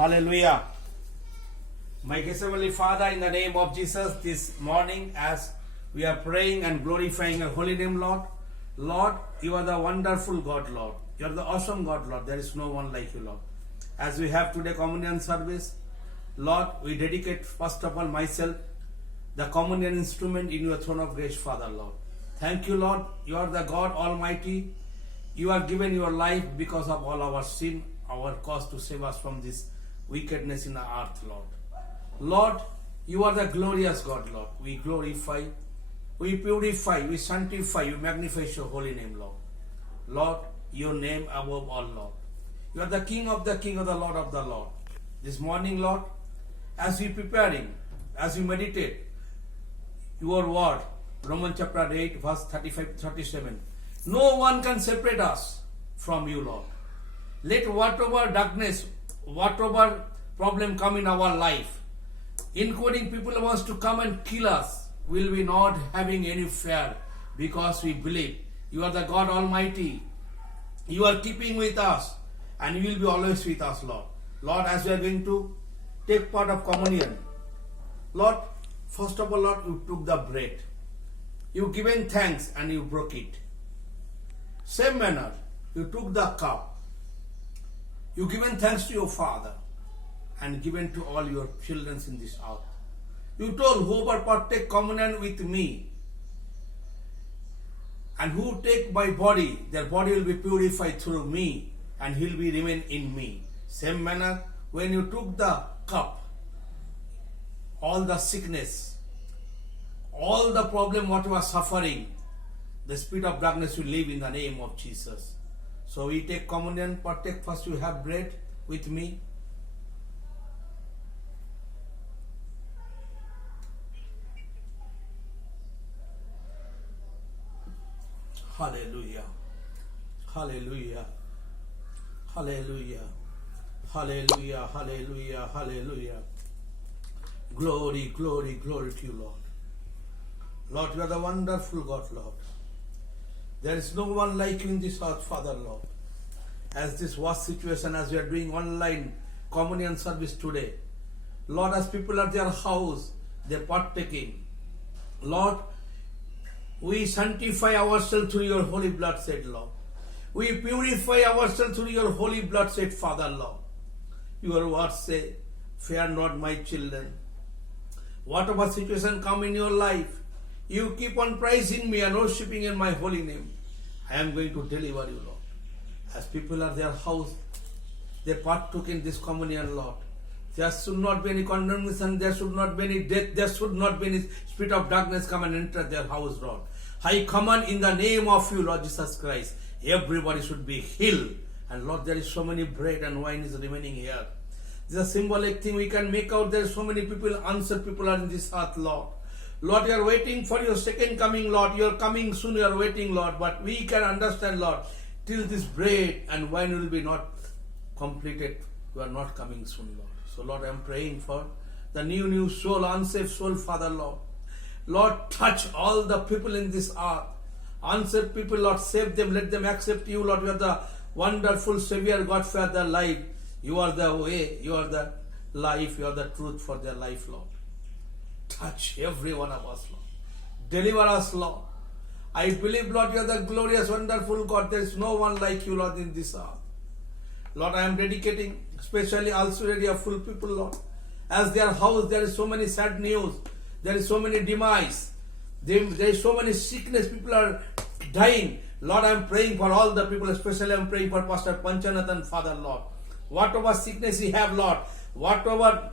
Hallelujah. My gracious Heavenly Father, in the name of Jesus, this morning as we are praying and glorifying your holy name, Lord. Lord, you are the wonderful God, Lord. You are the awesome God, Lord. There is no one like you, Lord. As we have today communion service, Lord, we dedicate first of all myself, the communion instrument in your throne of grace, Father, Lord. Thank you, Lord. You are the God Almighty. You are given your life because of all our sin, our cause to save us from this wickedness in the earth, Lord. Lord, you are the glorious God, Lord. We glorify, we purify, we sanctify, we magnify your holy name, Lord. Lord, your name above all, Lord. You are the King of the King of the Lord of the Lord. This morning, Lord, as we preparing, as we meditate your word, Romans chapter 8, verse 35-37. No one can separate us from you, Lord. Let whatever darkness, whatever problem come in our life, including people who wants to come and kill us, will be not having any fear because we believe you are the God Almighty. You are keeping with us and you will be always with us, Lord. Lord, as we are going to take part of communion, Lord, first of all, Lord, you took the bread. You given thanks and you broke it. Same manner, you took the cup. You given thanks to your Father and given to all your children in this earth. You told whoever partake communion with me and who take my body, their body will be purified through me and he'll be remain in me. Same manner, when you took the cup, all the sickness, all the problem what you are suffering, the spirit of darkness will leave in the name of Jesus. So we take communion, partake. First you have bread with me. Hallelujah. Hallelujah. Hallelujah. Hallelujah. Hallelujah. Hallelujah. Glory, glory, glory to you, Lord. Lord, you are the wonderful God, Lord. There is no one like you in this earth, Father, Lord. As this was situation, as we are doing online communion service today, Lord, as people at their house, they are partaking. Lord, we sanctify ourselves through your holy blood shed, Lord. We purify ourselves through your holy blood shed, Father, Lord. Your words say, fear not, my children. Whatever situation come in your life, you keep on praising me and worshiping in my holy name. I am going to deliver you, Lord. As people are their house, they partook in this communion, Lord. There should not be any condemnation, there should not be any death, there should not be any spirit of darkness come and enter their house, Lord. I command in the name of you, Lord Jesus Christ, everybody should be healed. And Lord, there is so many bread and wine is remaining here. This is a symbolic thing we can make out. There are so many people, answered people are in this earth, Lord. Lord, you are waiting for your second coming, Lord. You are coming soon, you are waiting, Lord. But we can understand, Lord, till this bread and wine will be not completed, you are not coming soon, Lord. So, Lord, I am praying for the new soul, unsaved soul, Father, Lord. Lord, touch all the people in this earth. Unsaved people, Lord, save them, let them accept you, Lord. You are the wonderful Savior, God, for their life. You are the way, you are the life, you are the truth for their life, Lord. Touch every one of us, Lord. Deliver us, Lord. I believe, Lord, you are the glorious, wonderful God. There is no one like you, Lord, in this earth. Lord, I am dedicating, especially also area full people, Lord. As their house, there is so many sad news. There is so many demise. There is so many sickness. People are dying. Lord, I am praying for all the people, especially I am praying for Pastor Panchanathan, Father, Lord. Whatever sickness he have, Lord, whatever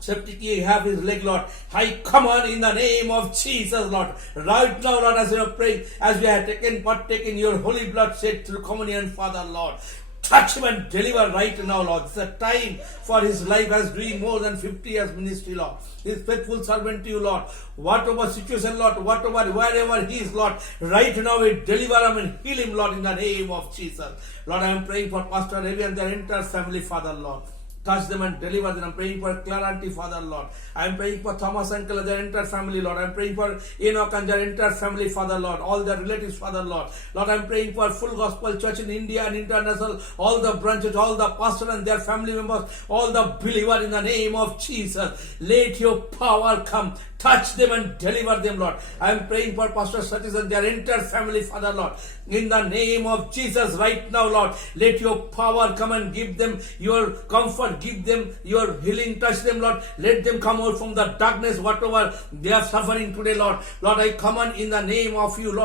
septic he have his leg, Lord, I come on in the name of Jesus, Lord. Right now, Lord, as we are praying, as we have partaken your holy blood shed through communion, Father, Lord. Touch him and deliver right now, Lord. It's a time for his life as doing more than 50 years ministry, Lord. His faithful servant to you, Lord. Whatever situation, Lord, whatever, wherever he is, Lord, right now we deliver him and heal him, Lord, in the name of Jesus. Lord, I am praying for Pastor Ravi and their entire family, Father, Lord. Touch them and deliver them. I'm praying for Clarity, Father, Lord. I'm praying for Thomas Uncle and their entire family, Lord. I'm praying for Enoch and their entire family, Father, Lord. All their relatives, Father, Lord. Lord, I'm praying for Full Gospel Church in India and international, all the branches, all the pastors and their family members, all the believers in the name of Jesus. Let your power come. Touch them and deliver them, Lord. I am praying for Pastor Satish and their entire family, Father, Lord. In the name of Jesus, right now, Lord, let your power come and give them your comfort, give them your healing, touch them, Lord. Let them come out from the darkness, whatever they are suffering today, Lord. Lord, I command in the name of you, Lord.